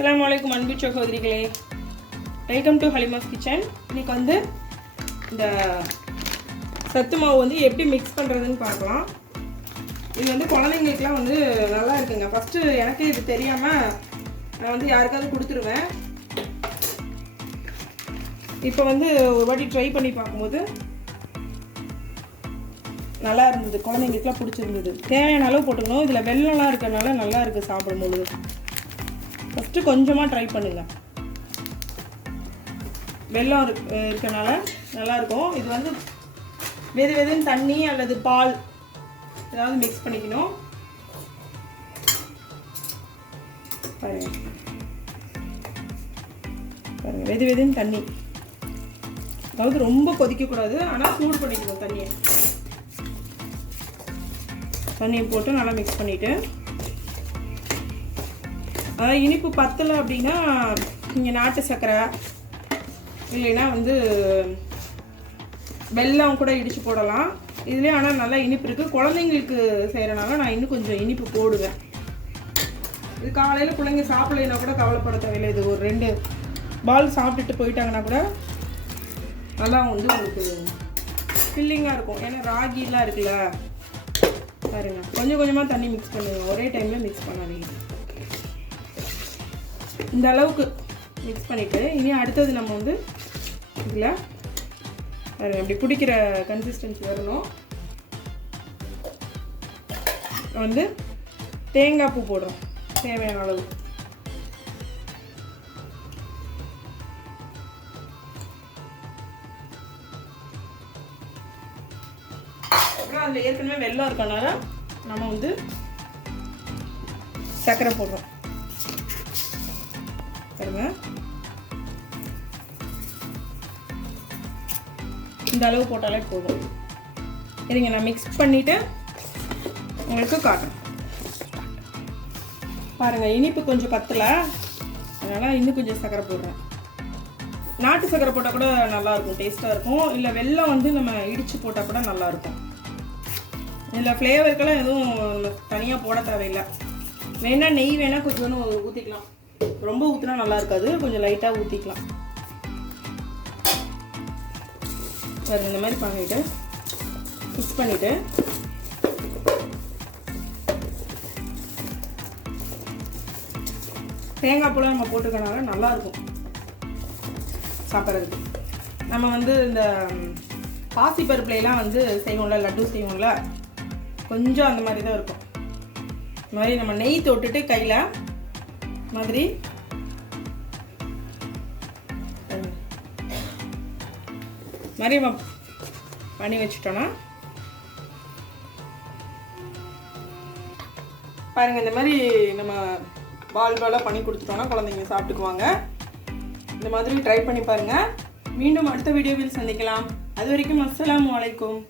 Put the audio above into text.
Assalamualaikum அன்பு சகோதரிகளே, welcome to Halima's kitchen. இன்னைக்கு வந்து இந்த சத்து மாவு வந்து எப்படி மிக்ஸ் பண்ணுறதுன்னு பார்க்கலாம். இது வந்து குழந்தைங்களுக்குலாம் வந்து நல்லா இருக்குங்க. ஃபஸ்ட்டு எனக்கு இது தெரியாமல் நான் வந்து யாருக்காவது கொடுத்துருவேன். இப்போ வந்து ஒரு வாட்டி ட்ரை பண்ணி பார்க்கும்போது நல்லா இருந்தது, குழந்தைங்களுக்குலாம் பிடிச்சிருந்தது. தேவையான அளவு போட்டுக்கணும். இதில் வெல்லம்லாம் இருக்கிறதுனால நல்லா இருக்குது சாப்பிடும்போது. ஃபஸ்ட்டு கொஞ்சமாக ட்ரை பண்ணுங்கள். வெல்லம் இருக்கனால நல்லாயிருக்கும். இது வந்து வெதுன்னு தண்ணி அல்லது பால் ஏதாவது மிக்ஸ் பண்ணிக்கணும். பாருங்கள் வெதுன்னு தண்ணி, அதாவது ரொம்ப கொதிக்கக்கூடாது, ஆனால் சூடு பண்ணிக்கணும். தண்ணியை போட்டு நல்லா மிக்ஸ் பண்ணிவிட்டு, அதாவது இனிப்பு பத்தலை அப்படின்னா நீங்கள் நாட்டு சர்க்கரை இல்லைன்னா வந்து வெல்லம் கூட இடித்து போடலாம். இதுலேயே ஆனால் நல்லா இனிப்பு இருக்குது. குழந்தைங்களுக்கு செய்கிறனால நான் இன்னும் கொஞ்சம் இனிப்பு போடுவேன். இது காலையில் பிள்ளைங்க சாப்பிடலைன்னா கூட கவலைப்பட தேவையில்லை. இது ஒரு 2 பால் சாப்பிட்டுட்டு போயிட்டாங்கன்னா கூட நல்லா வந்து உங்களுக்கு ஃபில்லிங்காக இருக்கும். ஏன்னா ராகிலாம் இருக்குல்ல. பாருங்க, கொஞ்சம் கொஞ்சமாக தண்ணி மிக்ஸ் பண்ணுங்க, ஒரே டைமில் மிக்ஸ் பண்ணாதீங்க. இந்த அளவுக்கு மிக்ஸ் பண்ணிவிட்டு இனி அடுத்தது நம்ம வந்து இதில் அப்படி பிடிக்கிற கன்சிஸ்டன்சி வரணும். வந்து தேங்காய் பூ போடுறோம் தேவையான அளவு. அப்புறம் அதில் ஏற்கனவே வெல்லம் இருக்கனால நம்ம வந்து சர்க்கரை போடுறோம். பாருங்க, இந்த அளவு போட்டாலே போதும். இதுங்க நான் மிக்ஸ் பண்ணிவிட்டு உங்களுக்கு காட்டுறேன். பாருங்கள், இனிப்பு கொஞ்சம் பத்தலை, அதனால் இன்னும் கொஞ்சம் சர்க்கரை போடுறேன். நாட்டு சர்க்கரை போட்டால் கூட நல்லாயிருக்கும், டேஸ்ட்டாக இருக்கும். இல்லை வெல்லம் வந்து நம்ம இடித்து போட்டால் கூட நல்லாயிருக்கும். இதில் ஃப்ளேவருக்கெல்லாம் எதுவும் தனியாக போட தேவையில்லை. வேணால் நெய் வேணால் கொஞ்சம் ஊற்றிக்கலாம். ரொம்ப ஊற்றினா நல்லா இருக்காது, கொஞ்சம் லைட்டாக ஊற்றிக்கலாம். சரி, இந்த மாதிரி பண்ணிவிட்டு மிக்ஸ் பண்ணிவிட்டு தேங்காய் பூலாம் நம்ம போட்டுக்கனால நல்லாயிருக்கும் சாப்பிட்றதுக்கு. நம்ம வந்து இந்த பாசிப்பருப்புலாம் வந்து செய்வோம்ல, லட்டு செய்வோம்ல, கொஞ்சம் அந்த மாதிரி தான் இருக்கும். இந்த மாதிரி நம்ம நெய் தொட்டுட்டு கையில் மாதிரி பண்ணி வச்சுட்டோன்னா பாருங்கள், இந்த மாதிரி நம்ம பால்பாலாக பண்ணி கொடுத்துட்டோன்னா குழந்தைங்க சாப்பிட்டுக்குவாங்க. இந்த மாதிரி ட்ரை பண்ணி பாருங்கள். மீண்டும் அடுத்த வீடியோவில் சந்திக்கலாம். அது வரைக்கும் அஸ்ஸலாமு அலைக்கும்.